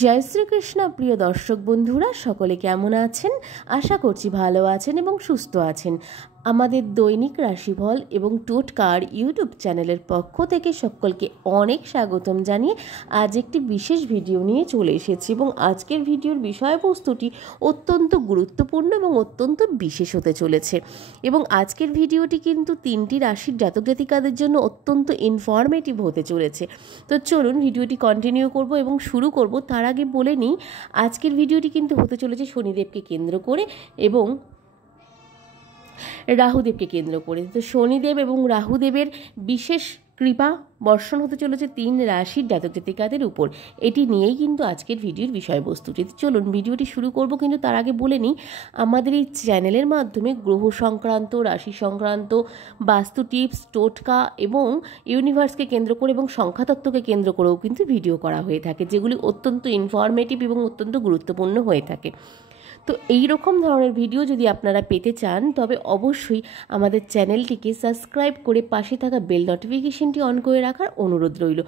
জয় শ্রীকৃষ্ণ। প্রিয় দর্শক বন্ধুরা, সকলে কেমন আছেন? আশা করছি ভালো আছেন এবং সুস্থ আছেন। আমাদের দৈনিক রাশিফল এবং টোটকার ইউটিউব চ্যানেলের পক্ষ থেকে সকলকে অনেক স্বাগতম জানিয়ে আজ একটি বিশেষ ভিডিও নিয়ে চলে এসেছি এবং আজকের ভিডিওর বিষয়বস্তুটি অত্যন্ত গুরুত্বপূর্ণ এবং অত্যন্ত বিশেষ হতে চলেছে। এবং আজকের ভিডিওটি কিন্তু 3টি রাশির জাতক জাতিকাদের জন্য অত্যন্ত ইনফরমেটিভ হতে চলেছে। তো চলুন ভিডিওটি কন্টিনিউ করব এবং শুরু করব। তার আগে বলে নিই, আজকের ভিডিওটি কিন্তু হতে চলেছে শনিদেবকে কেন্দ্র করে এবং রাহুদেবকে কেন্দ্র করে। তো শনিদেব এবং রাহুদেবের বিশেষ কৃপা বর্ষণ হতে চলেছে 3 রাশির জাতক জাতিকাদের উপর। এটি নিয়েই কিন্তু আজকের ভিডিওর বিষয়বস্তুটি। চলুন ভিডিওটি শুরু করব, কিন্তু তার আগে বলে নিই, আমাদের এই চ্যানেলের মাধ্যমে গ্রহ সংক্রান্ত, রাশি সংক্রান্ত, বাস্তু টিপস, টোটকা এবং ইউনিভার্সকে কেন্দ্র করে এবং সংখ্যাতত্ত্বকে কেন্দ্র করেও কিন্তু ভিডিও করা হয়ে থাকে, যেগুলি অত্যন্ত ইনফরমেটিভ এবং অত্যন্ত গুরুত্বপূর্ণ হয়ে থাকে। তো এই রকম ধরনের ভিডিও যদি আপনারা পেতে চান, তবে অবশ্যই আমাদের চ্যানেলটিকে সাবস্ক্রাইব করে পাশে থাকা বেল নোটিফিকেশনটি অন করে রাখার অনুরোধ রইল।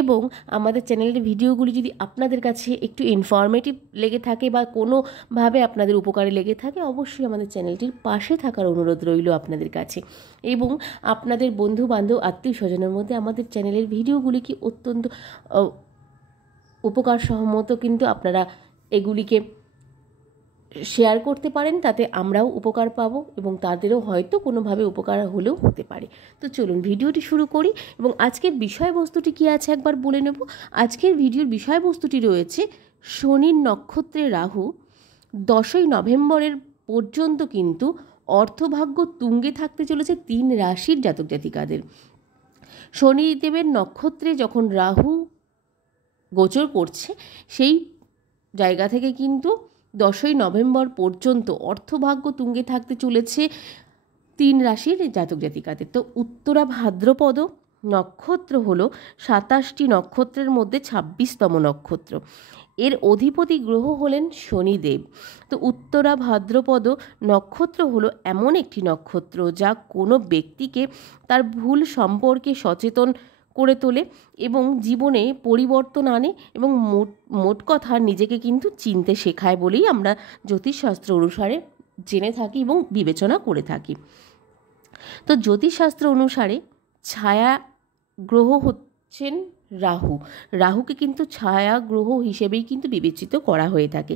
এবং আমাদের চ্যানেলের ভিডিওগুলি যদি আপনাদের কাছে একটু ইনফরমেটিভ লেগে থাকে বা কোনোভাবে আপনাদের উপকারে লেগে থাকে, অবশ্যই আমাদের চ্যানেলটির পাশে থাকার অনুরোধ রইল আপনাদের কাছে। এবং আপনাদের বন্ধু বান্ধব, আত্মীয় স্বজনের মধ্যে আমাদের চ্যানেলের ভিডিওগুলি কি অত্যন্ত উপকার সহমত, কিন্তু আপনারা এগুলিকে শেয়ার করতে পারেন, তাতে আমরাও উপকার পাবো এবং তাদেরও হয়তো কোনোভাবে উপকার হলেও হতে পারে। তো চলুন ভিডিওটি শুরু করি এবং আজকের বিষয়বস্তুটি কী আছে একবার বলে নেব। আজকের ভিডিওর বিষয়বস্তুটি রয়েছে শনির নক্ষত্রে রাহু 10ই নভেম্বরের পর্যন্ত কিন্তু অর্থভাগ্য তুঙ্গে থাকতে চলেছে 3 রাশির জাতক জাতিকাদের। শনিদেবের নক্ষত্রে যখন রাহু গোচর করছে, সেই জায়গা থেকে কিন্তু 10ই নভেম্বর পর্যন্ত অর্থভাগ্য তুঙ্গে থাকতে চলেছে 3 রাশির জাতক জাতিকাদের। তো উত্তরা ভাদ্রপদ নক্ষত্র হলো 27টি নক্ষত্রের মধ্যে 26তম নক্ষত্র। এর অধিপতি গ্রহ হলেন শনিদেব। তো উত্তরা ভাদ্রপদ নক্ষত্র হলো এমন একটি নক্ষত্র যা কোনো ব্যক্তিকে তার ভুল সম্পর্কে সচেতন করে তোলে এবং জীবনে পরিবর্তন আনে এবং মোট কথা নিজেকে কিন্তু চিনতে শেখায় বলেই আমরা জ্যোতিষশাস্ত্র অনুসারে জেনে থাকি এবং বিবেচনা করে থাকি। তো জ্যোতিষশাস্ত্র অনুসারে ছায়া গ্রহ হচ্ছেন রাহুকে কিন্তু ছায়া গ্রহ হিসেবেই কিন্তু বিবেচিত করা হয়ে থাকে।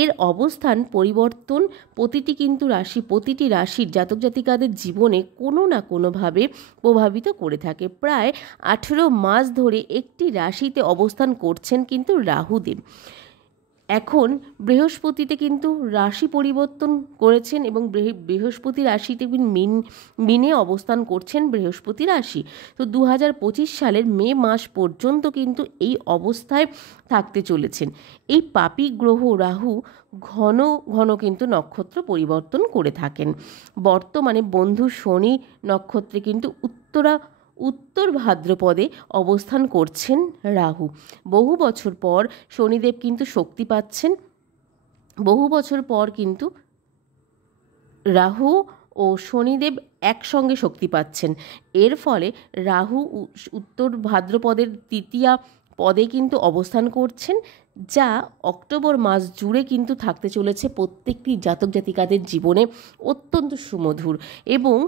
এর অবস্থান পরিবর্তন প্রতিটি রাশির জাতক জাতিকাদের জীবনে কোনো না কোনোভাবে প্রভাবিত করে থাকে। প্রায় 18 মাস ধরে একটি রাশিতে অবস্থান করছেন কিন্তু রাহুদেব। এখন বৃহস্পতিতে কিন্তু রাশি পরিবর্তন করেছেন এবং বৃহস্পতি রাশিতে মিনে অবস্থান করছেন বৃহস্পতি রাশি। তো 2025 সালের মে মাস পর্যন্ত কিন্তু এই অবস্থায় থাকতে চলেছেন। এই পাপী গ্রহ রাহু ঘন ঘন কিন্তু নক্ষত্র পরিবর্তন করে থাকেন। বর্তমানে বন্ধু শনি নক্ষত্রে কিন্তু উত্তর ভাদ্রপদে অবস্থান করছেন রাহু। বহু বছর পর শনিদেব কিন্তু শক্তি পাচ্ছেন। বহু বছর পর কিন্তু রাহু ও শনিদেব একসঙ্গে শক্তি পাচ্ছেন। এর ফলে রাহু উত্তর ভাদ্রপদের 3য় পদে কিন্তু অবস্থান করছেন, যা অক্টোবর মাস জুড়ে কিন্তু থাকতে চলেছে প্রত্যেকটি জাতক জাতিকাদের জীবনে অত্যন্ত সুমধুর। এবং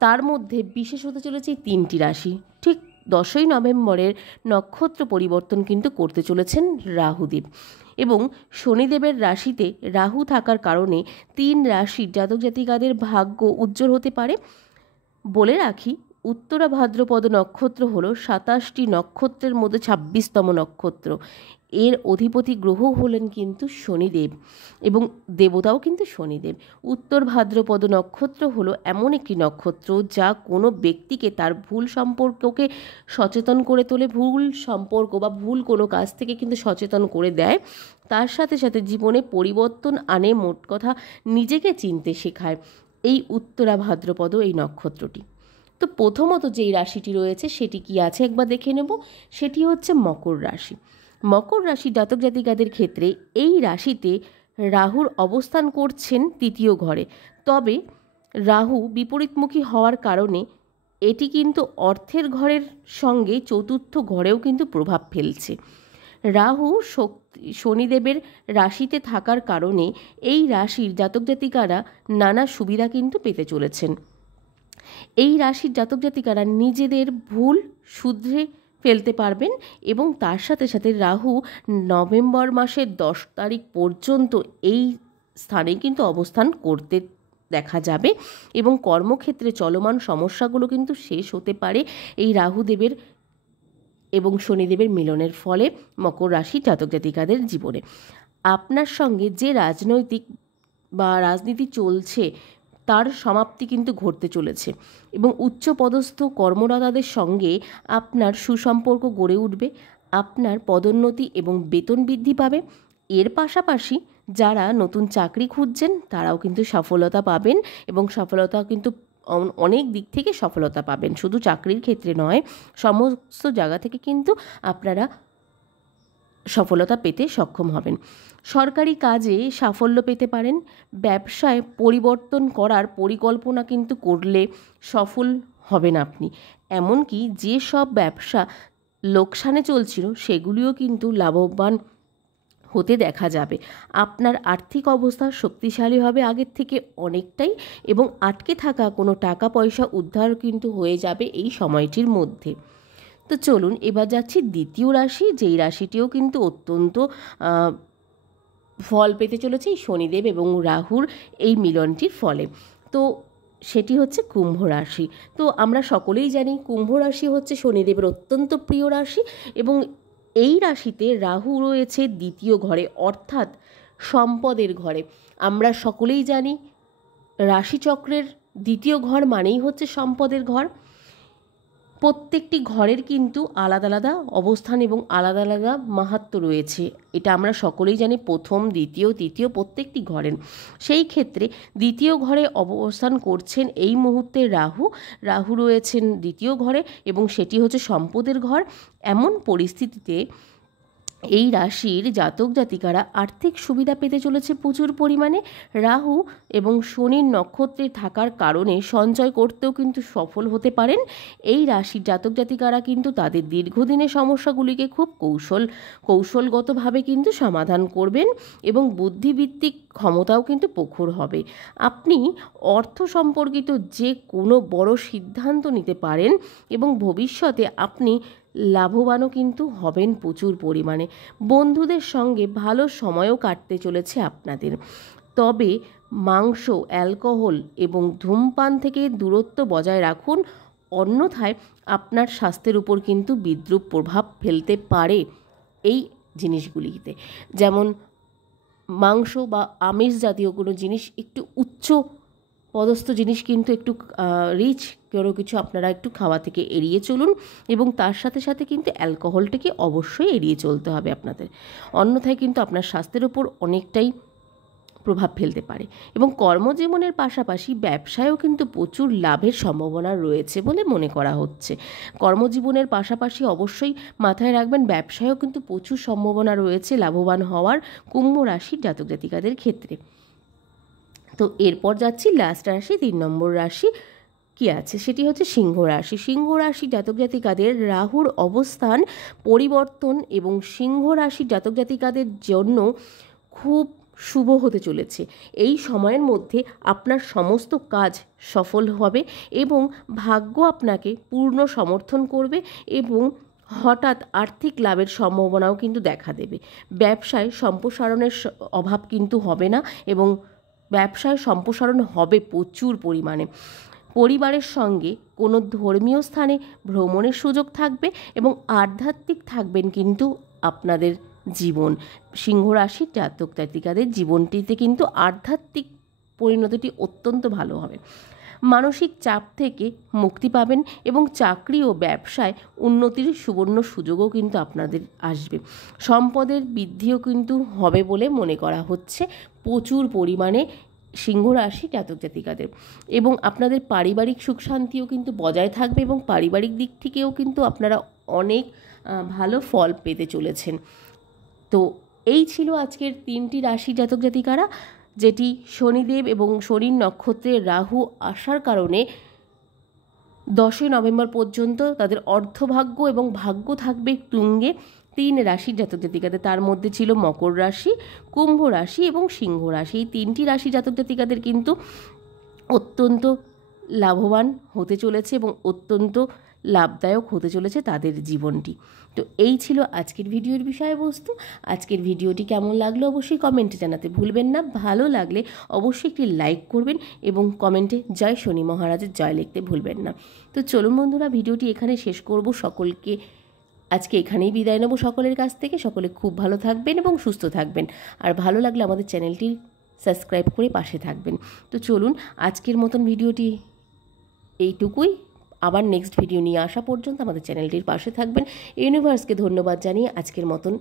তার মধ্যে বিশেষ হতে চলেছে এই 3টি রাশি। ঠিক 10ই নভেম্বরের নক্ষত্র পরিবর্তন কিন্তু করতে চলেছেন রাহুদেব। এবং শনিদেবের রাশিতে রাহু থাকার কারণে 3 রাশির জাতক জাতিকাদের ভাগ্য উজ্জ্বল হতে পারে। বলে রাখি, উত্তরা ভাদ্রপদ নক্ষত্র হলো 27টি নক্ষত্রের মধ্যে 26তম নক্ষত্র। এর অধিপতি গ্রহ হলেন কিন্তু শনিদেব এবং দেবতাও কিন্তু শনিদেব। উত্তর ভাদ্রপদ নক্ষত্র হলো এমন একটি নক্ষত্র যা কোনো ব্যক্তিকে তার ভুল সম্পর্ককে সচেতন করে তোলে, ভুল সম্পর্ক বা ভুল কোনো কাজ থেকে কিন্তু সচেতন করে দেয়। তার সাথে সাথে জীবনে পরিবর্তন আনে, মোট কথা নিজেকে চিনতে শেখায় এই উত্তরা ভাদ্রপদ এই নক্ষত্রটি। তো প্রথমত যেই রাশিটি রয়েছে সেটি কি আছে একবার দেখে নেব। সেটি হচ্ছে মকর রাশি। মকর রাশি জাতক জাতিকাদের ক্ষেত্রে এই রাশিতে রাহুর অবস্থান করছেন 3য় ঘরে। তবে রাহু বিপরীতমুখী হওয়ার কারণে এটি কিন্তু অর্থের ঘরের সঙ্গে 4র্থ ঘরেও কিন্তু প্রভাব ফেলছে। রাহু শনিদেবের রাশিতে থাকার কারণে এই রাশির জাতক জাতিকারা নানা সুবিধা কিন্তু পেতে চলেছেন। এই রাশির জাতক জাতিকারা নিজেদের ভুল শুধরে ফেলতে পারবেন এবং তার সাথে সাথে রাহু নভেম্বর মাসের 10 তারিখ পর্যন্ত এই স্থানে কিন্তু অবস্থান করতে দেখা যাবে এবং কর্মক্ষেত্রে চলমান সমস্যাগুলো কিন্তু শেষ হতে পারে এই রাহুদেবের এবং শনিদেবের মিলনের ফলে মকর রাশি জাতক জাতিকাদের জীবনে। আপনার সঙ্গে যে রাজনৈতিক বা রাজনীতি চলছে তার সমাপ্তি কিন্তু ঘটতে চলেছে এবং উচ্চপদস্থ কর্মরতাদের সঙ্গে আপনার সুসম্পর্ক গড়ে উঠবে, আপনার পদোন্নতি এবং বেতন বৃদ্ধি পাবে। এর পাশাপাশি যারা নতুন চাকরি খুঁজছেন তারাও কিন্তু সফলতা পাবেন এবং সফলতা কিন্তু অনেক দিক থেকে সফলতা পাবেন, শুধু চাকরির ক্ষেত্রে নয়, সমস্ত জায়গা থেকে কিন্তু আপনারা সফলতা পেতে সক্ষম হবেন। সরকারি কাজে সাফল্য পেতে পারেন। ব্যবসায় পরিবর্তন করার পরিকল্পনা কিন্তু করলে সফল হবেন আপনি। এমনকি যে সব ব্যবসা লোকসানে চলছিল সেগুলিও কিন্তু লাভবান হতে দেখা যাবে। আপনার আর্থিক অবস্থা শক্তিশালী হবে আগের থেকে অনেকটাই এবং আটকে থাকা কোনো টাকা পয়সা উদ্ধার কিন্তু হয়ে যাবে এই সময়টির মধ্যে। তো চলুন এবার যাচ্ছি দ্বিতীয় রাশি, যেই রাশিটিও কিন্তু অত্যন্ত ফল পেতে চলেছে এই শনিদেব এবং রাহুর এই মিলনটির ফলে। তো সেটি হচ্ছে কুম্ভ রাশি। তো আমরা সকলেই জানি কুম্ভ রাশি হচ্ছে শনিদেবের অত্যন্ত প্রিয় রাশি এবং এই রাশিতে রাহু রয়েছে দ্বিতীয় ঘরে, অর্থাৎ সম্পদের ঘরে। আমরা সকলেই জানি রাশিচক্রের দ্বিতীয় ঘর মানেই হচ্ছে সম্পদের ঘর। প্রত্যেকটি ঘরের কিন্তু আলাদা আলাদা অবস্থান এবং আলাদা আলাদা মাহাত্ম্য রয়েছে, এটা আমরা সকলেই জানি। প্রথম, দ্বিতীয়, তৃতীয় প্রত্যেকটি ঘরের। সেই ক্ষেত্রে দ্বিতীয় ঘরে অবস্থান করছেন এই মুহূর্তে রাহু রয়েছেন দ্বিতীয় ঘরে এবং সেটি হচ্ছে সম্পদের ঘর। এমন পরিস্থিতিতে এই রাশির জাতক জাতিকারা আর্থিক সুবিধা পেতে চলেছে প্রচুর পরিমাণে। রাহু এবং শনির নক্ষত্রে থাকার কারণে সঞ্চয় করতেও কিন্তু সফল হতে পারেন। এই রাশির জাতক জাতিকারা কিন্তু তাদের দীর্ঘদিনের সমস্যাগুলিকে খুব কৌশলগতভাবে কিন্তু সমাধান করবেন এবং বুদ্ধিভিত্তিক ক্ষমতাও কিন্তু প্রখর হবে। আপনি অর্থ সম্পর্কিত যে কোনো বড় সিদ্ধান্ত নিতে পারেন এবং ভবিষ্যতে আপনি লাভবানও কিন্তু হবেন প্রচুর পরিমাণে। বন্ধুদের সঙ্গে ভালো সময়ও কাটতে চলেছে আপনাদের। তবে মাংস, অ্যালকোহল এবং ধূমপান থেকে দূরত্ব বজায় রাখুন, অন্যথায় আপনার স্বাস্থ্যের উপর কিন্তু বিদ্রূপ প্রভাব ফেলতে পারে এই জিনিসগুলিতে। যেমন মাংস বা আমিষ জাতীয় কোনো জিনিস, একটু উচ্চ পদস্থ জিনিস কিন্তু একটু রিচ কোনো কিছু আপনারা একটু খাওয়া থেকে এড়িয়ে চলুন এবং তার সাথে সাথে কিন্তু অ্যালকোহলটাকে অবশ্যই এড়িয়ে চলতে হবে আপনাদের, অন্যথায় কিন্তু আপনার স্বাস্থ্যের ওপর অনেকটাই প্রভাব ফেলতে পারে। এবং কর্মজীবনের পাশাপাশি ব্যবসায়ও কিন্তু প্রচুর লাভের সম্ভাবনা রয়েছে বলে মনে করা হচ্ছে। কর্মজীবনের পাশাপাশি অবশ্যই মাথায় রাখবেন ব্যবসায়ও কিন্তু প্রচুর সম্ভাবনা রয়েছে লাভবান হওয়ার কুম্ভ রাশির জাতক জাতিকাদের ক্ষেত্রে। তো এরপর যাচ্ছি লাস্ট রাশি, 3 নম্বর রাশি কি আছে, সেটি হচ্ছে সিংহ রাশি। সিংহ রাশি জাতক জাতিকাদের রাহুর অবস্থান পরিবর্তন এবং সিংহ রাশি জাতক জাতিকাদের জন্য খুব শুভ হতে চলেছে। এই সময়ের মধ্যে আপনার সমস্ত কাজ সফল হবে এবং ভাগ্য আপনাকে পূর্ণ সমর্থন করবে এবং হঠাৎ আর্থিক লাভের সম্ভাবনাও কিন্তু দেখা দেবে। ব্যবসায় সম্প্রসারণের অভাব কিন্তু হবে না এবং ব্যবসায় সম্প্রসারণ হবে প্রচুর পরিমাণে। পরিবারের সঙ্গে কোনো ধর্মীয় স্থানে ভ্রমণের সুযোগ থাকবে এবং আধ্যাত্মিক থাকবেন কিন্তু আপনাদের জীবন। সিংহ রাশির জাতক জাতিকাদের জীবনটিতে কিন্তু আধ্যাত্মিক পরিণতিটি অত্যন্ত ভালো হবে। মানসিক চাপ থেকে মুক্তি পাবেন এবং চাকরি ও ব্যবসায় উন্নতির সুবর্ণ সুযোগও কিন্তু আপনাদের আসবে। সম্পদের বৃদ্ধিও কিন্তু হবে বলে মনে করা হচ্ছে প্রচুর পরিমাণে সিংহ রাশি জাতক জাতিকাদের। এবং আপনাদের পারিবারিক সুখ শান্তিও কিন্তু বজায় থাকবে এবং পারিবারিক দিক থেকেও কিন্তু আপনারা অনেক ভালো ফল পেতে চলেছেন। তো এই ছিল আজকের 3টি রাশি জাতক জাতিকারা, যেটি শনিদেব এবং শনির নক্ষত্রে রাহু আসার কারণে 10 নভেম্বর পর্যন্ত তাদের অর্থভাগ্য এবং ভাগ্য থাকবে তুঙ্গে। 3 রাশির জাতক জাতিকাদের, তার মধ্যে ছিল মকর রাশি, কুম্ভ রাশি এবং সিংহ রাশি। এই 3টি রাশি জাতক জাতিকাদের কিন্তু অত্যন্ত লাভবান হতে চলেছে এবং অত্যন্ত লাভদায়ক হতে চলেছে তাদের জীবনটি। তো এই ছিল আজকের ভিডিওর বিষয়বস্তু। আজকের ভিডিওটি কেমন লাগলো অবশ্যই কমেন্টে জানাতে ভুলবেন না। ভালো লাগলে অবশ্যই একটি লাইক করবেন এবং কমেন্টে জয় শনি মহারাজের জয় লিখতে ভুলবেন না। তো চলুন বন্ধুরা, ভিডিওটি এখানে শেষ করব। সকলকে আজকে এখানেই বিদায় নেব সকলের কাছ থেকে। সকলে খুব ভালো থাকবেন এবং সুস্থ থাকবেন। আর ভালো লাগলে আমাদের চ্যানেলটি সাবস্ক্রাইব করে পাশে থাকবেন। তো চলুন, আজকের মতন ভিডিওটি এইটুকুই। আবার নেক্সট ভিডিও নিয়ে আসা পর্যন্ত আমাদের চ্যানেলটির পাশে থাকবেন। ইউনিভার্সকে ধন্যবাদ জানিয়ে আজকের মতন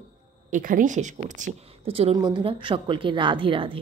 এখানেই শেষ করছি। তো চলুন বন্ধুরা, সকলকে রাধে রাধে।